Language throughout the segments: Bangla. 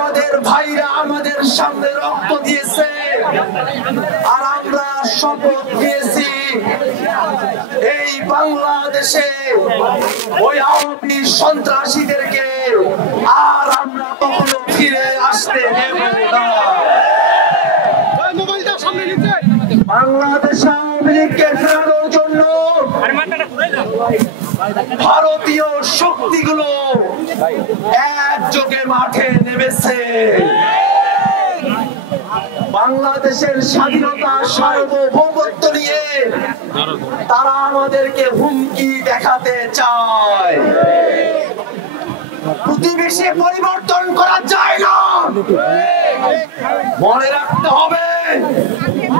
আমাদের ভাইরা আমাদের সামনে রক্ত দিয়েছে আর আমরা শপথ দিয়েছি এই বাংলাদেশে ওই আওয়ামী সন্ত্রাসীদেরকে আর আমরা কখনো ফিরে আসতে দেব না। বাংলাদেশ আওয়ামী লীগকে ফেরানোর জন্য ভারতীয় শক্তিগুলো একযোগে মাঠে নেমেছে। বাংলাদেশের স্বাধীনতা সার্বভৌমত্ব নিয়ে তারা আমাদেরকে হুমকি দেখাতে চায়। প্রতিবেশী পরিবর্তন করা যায় না, মনে রাখতে হবে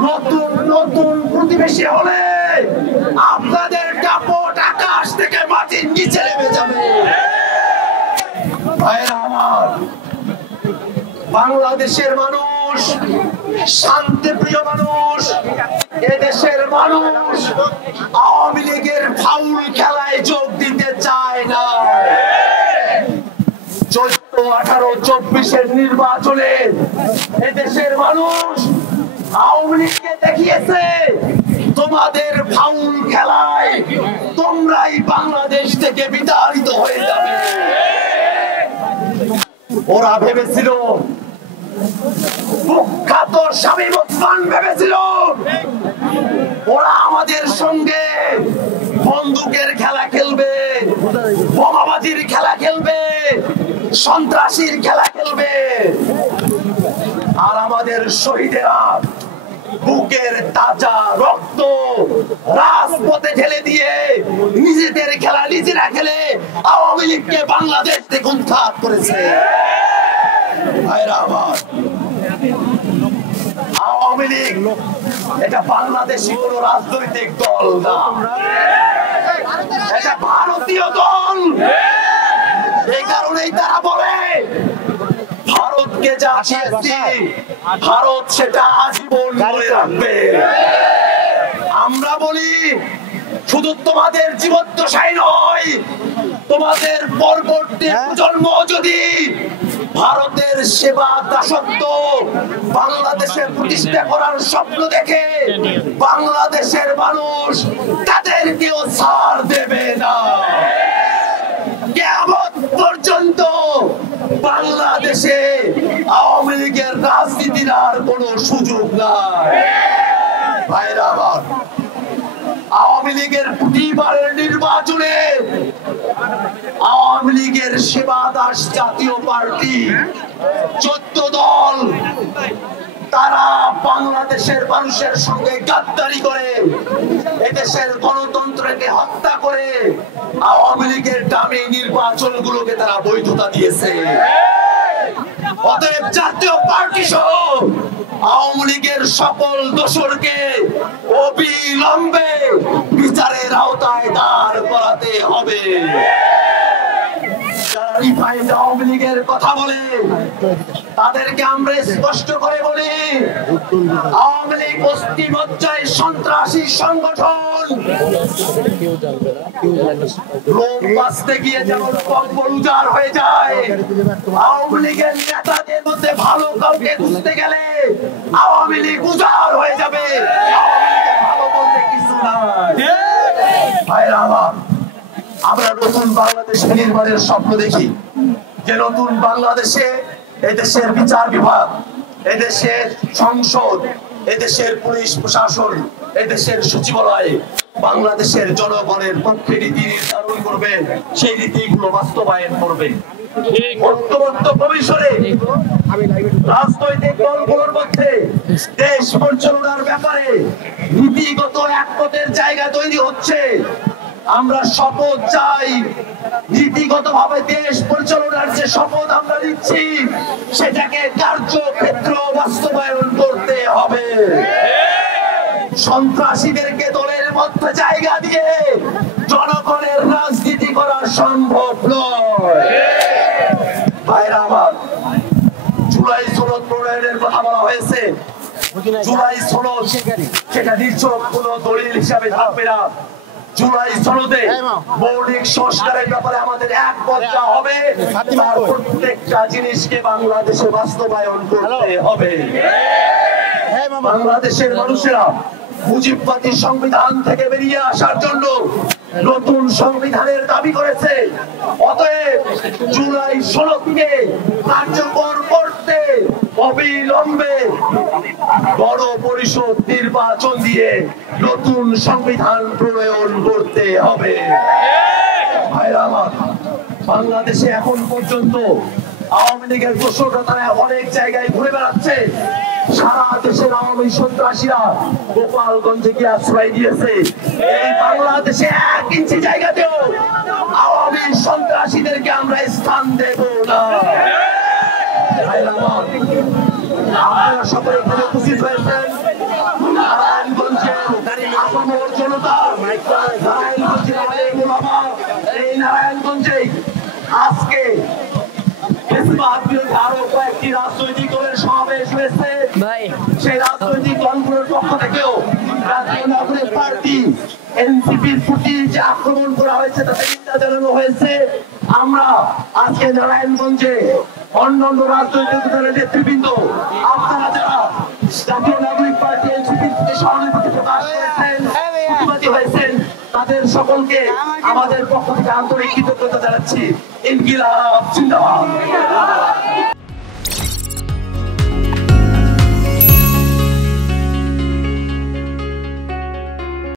নতুন নতুন প্রতিবেশী হলে আপনাদের দাপট আকাশ থেকে মাটির নিচে নেমে যাবে। ভাইরা আমার, বাংলাদেশের মানুষ শান্তিপ্রিয় মানুষ, এদেশের মানুষ আওয়ামী লীগের ফাউল খেলায় যোগ দিতে চায় না। 14, 18, 24-এর নির্বাচনে এদেশের মানুষ আওয়ামী লীগকে দেখিয়েছে তোমাদের ফাউল খেলায় তোমরাই বাংলাদেশ থেকে বিতাড়িত হয়ে যাবে। ওরা ভেবেছিল, কুখ্যাত শামীম ওসমান ভেবেছিল ওরা আমাদের সঙ্গে বন্দুকের খেলা খেলবে, বোমাবাজির খেলা খেলবে, সন্ত্রাসীর খেলা খেলবে। আর আমাদের শহীদেরা বুকের তাজা রক্ত রাজপথে ঢেলে দিয়ে নিজেদের খেলা নিজেরা খেলে আওয়ামী লীগকে বাংলাদেশ থেকে উৎখাত করেছে। আওয়ামী লীগ এটা বাংলাদেশি কোন রাজনৈতিক দল না, এটা ভারতীয় দল। এই কারণেই তারা বলে ভারতকে যা চেয়েছি ভারত সেটা আজীবন মনে রাখবে। আমরা বলি শুধু তোমাদের জীবদ্দশাই নয়, তোমাদের পরবর্তী প্রজন্ম যদি ভারতের সেবা দাসত্ব বাংলাদেশে প্রতিষ্ঠা করার স্বপ্ন দেখে বাংলাদেশের মানুষ তাদেরকেও ছাড় দেবে না। কিয়ামত পর্যন্ত বাংলাদেশে আওয়ামী লীগের রাজনীতির আর কোনো সুযোগ নাই। ভাইরা আমার, আওয়ামী লীগের প্রতিবারের নির্বাচনে আওয়ামী লীগের সেবা দাস জাতীয় পার্টি 14 দল তারা বাংলাদেশের মানুষের সঙ্গে গাদ্দারি করে এদেশের গণতন্ত্রকে হত্যা করে আওয়ামী লীগের দামি নির্বাচনগুলোকে তারা বৈধতা দিয়েছে। অতএব জাতীয় পার্টি সহ আওয়ামী লীগের সকল দোষরকে অবিলম্বে বিচারের আওতায় দাঁড় করাতে হবে। আওয়ামী লীগের কথা বলে তাদেরকে আমরা স্পষ্ট করে বলি, আওয়ামী লীগ অস্থিমজ্জায় সন্ত্রাসী সংগঠন। লোক বাঁচতে গিয়ে যেমন কম্বল উজাড় হয়ে যায়, আওয়ামী লীগের নেতাদের মধ্যে ভালো কাউকে খুঁজতে গেলে আওয়ামী লীগ উজাড় হয়ে যাবে। ভালো বলতে কিছু নাই। ভাইরা আমার, আমরা নতুন বাংলাদেশ নির্মাণের স্বপ্ন দেখি, যে নতুন বাংলাদেশে এদেশের বিচার বিভাগ, এদেশের সংসদ, এদেশের পুলিশ প্রশাসন, এদেশের সচিবালয় বাংলাদেশের জনগণের পক্ষে নীতি নির্ধারণ করবে, সেই নীতিগুলো বাস্তবায়ন করবে। ঐক্যবদ্ধ কমিশনে রাজনৈতিক দলগুলোর মধ্যে দেশ পরিচালনার ব্যাপারে নীতিগত একমতের জায়গা তৈরি হচ্ছে। আমরা শপথ চাই, নীতিগতভাবে দেশ পরিচালনার যে শপথ আমরা নিচ্ছি সেটাকে কার্যক্ষেত্র বাস্তবায়ন করতে হবে। সন্ত্রাসীদেরকে দলের মধ্যে জায়গা দিয়ে জনগণের রাজনীতি করা সম্ভব নয়। ভাইরা আমার, জুলাই সনদ প্রণয়নের কথা বলা হয়েছে। জুলাই সনদ সেটা নিছক কোন দলিল হিসাবে থাকবে না। জুলাই সনদে মৌলিক সংস্কারের ব্যাপারে আমাদের একমত হবে, তার প্রত্যেকটা জিনিসকে বাংলাদেশে বাস্তবায়ন করতে হবে। বাংলাদেশের মানুষেরা মুজিববাদী সংবিধান থেকে বেরিয়ে আসার জন্য নতুন সংবিধানের দাবি করেছে। অতএব জুলাই 16কে কার্যকর করতে অবিলম্বে বড় পরিষদ নির্বাচন দিয়ে নতুন সংবিধান প্রণয়ন করতে হবে। ভাইরা আমার, বাংলাদেশে এখন পর্যন্ত আওয়ামী লীগের দোসররা তারা অনেক জায়গায় ঘুরে বেড়াচ্ছে। সারা দেশের আওয়ামী সন্ত্রাসীরা গোপালগঞ্জে গিয়ে আশ্রয় দিয়েছে। এই বাংলাদেশে 1 ইঞ্চি জায়গাতেও আওয়ামী সন্ত্রাসীদেরকে আমরা স্থান দেব না। আপনারা সকলে এখানে উপস্থিত হয়েছেন। নারায়ণগঞ্জের আপামর জনতা, নারায়ণগঞ্জের অনেক ওলামা, এই নারায়ণগঞ্জেই আজকে আরো কয়েকটি রাজনৈতিক দলের সমাবেশ হয়েছে। সেই রাজনৈতিক দলগুলোর পক্ষ থেকেও জাতীয় নাগরিক পার্টি এনসিপির প্রতি যে আক্রমণ করা হয়েছে তাতে নিন্দা জানানো হয়েছে। আমরা আজকে নারায়ণগঞ্জে অন্যান্য রাজনৈতিক দলের নেতৃবৃন্দ, আপনারা যারা জাতীয় নাগরিক পার্টি এনসিপির প্রতি সহানুভূতি প্রকাশ করেছেন, প্রতিবাদী হয়েছেন, তাদের সকলকে আমাদের পক্ষ থেকে আন্তরিক কৃতজ্ঞতা জানাচ্ছি। ইনকিলাব জিন্দাবাদ।